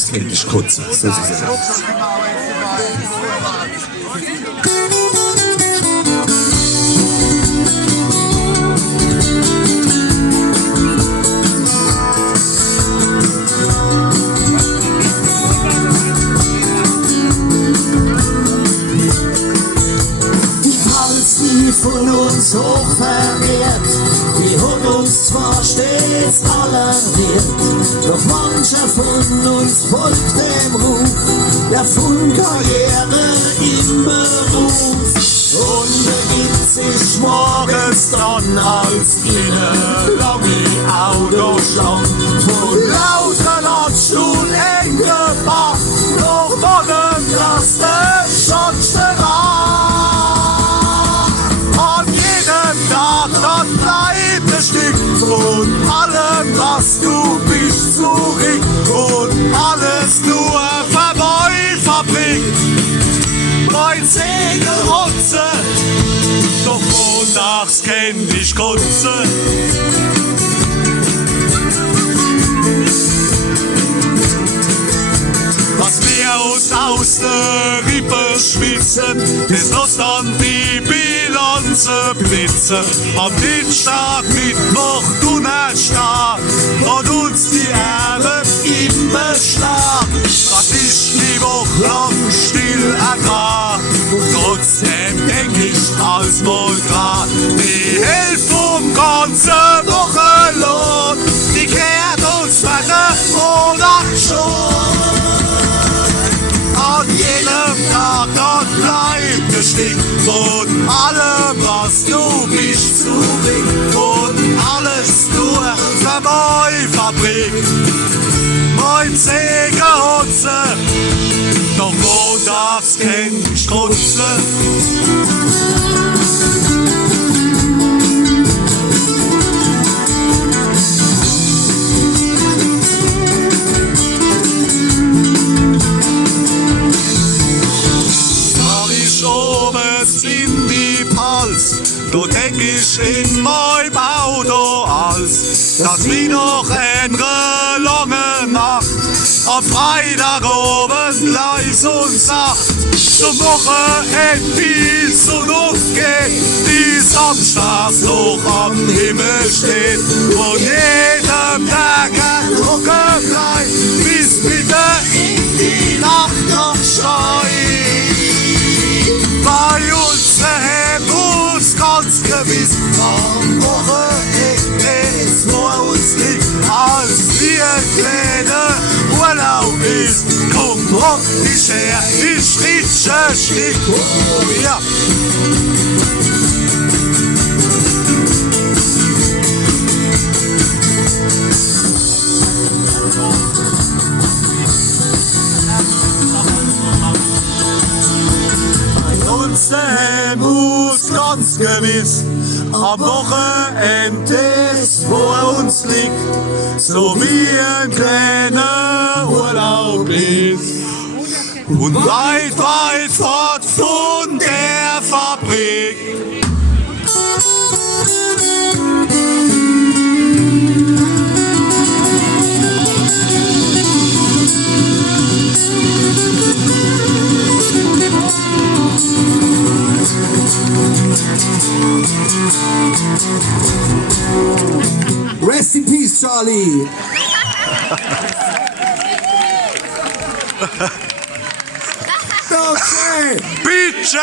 darfst endlich kotzen. So ist es. Von uns hoch verehrt, die hat uns zwar stets alarmiert, doch mancher von uns folgt dem Ruf der Karriere im Beruf und begibt sich morgens dann als eine lange Autoschlange von lauter Latschstuhl eng gebracht, noch von dem Kasten Schottenrad. Dann bleibt ein Stück von allem, was du bist, zurück und alles nur Verfabrik. Mein Segelrotze, doch montags kenn ich Kotze. Was wir uns aus der Rippe schwitzen, das lässt dann die Bilanzen blitzen. Am Dienstag, Mittwoch, Donnerstag hat uns die Erde im Beschlag. Das ist die Woche lang still ertrag. Trotzdem denk ich als mal grad, die Hälfte vom ganzen Wochenlohn, die kehrt uns weiter Monat schon. An jedem Tag, dort bleibt ein Stück von allem, was du bist, zurück. Und alles nur für meine Fabrik, mein Segelhotze, doch montags kenn ich Strutze. In die Pals, du denk ich in meinem Auto als, dass wie noch eine lange Nacht am Freitag oben leis und sacht, zum Wochenende die Sonne aufgeht, die samstags noch am Himmel steht und jedem Tag ein Rucke bleibt, bis bitte in die Nacht noch schreit. Bei uns muss ganz gewiss am Wochenende es vor uns liegt, als wir kleine Urlaub ist. Komm, rock dich her, ich ritsche Stück, oh ja. Muss ganz gewiss am Wochenende vor uns liegt, so wie ein kleiner Urlaub ist. Und weit, weit fort von der Fabrik. Rest in peace, Charlie. Okay. Bitte!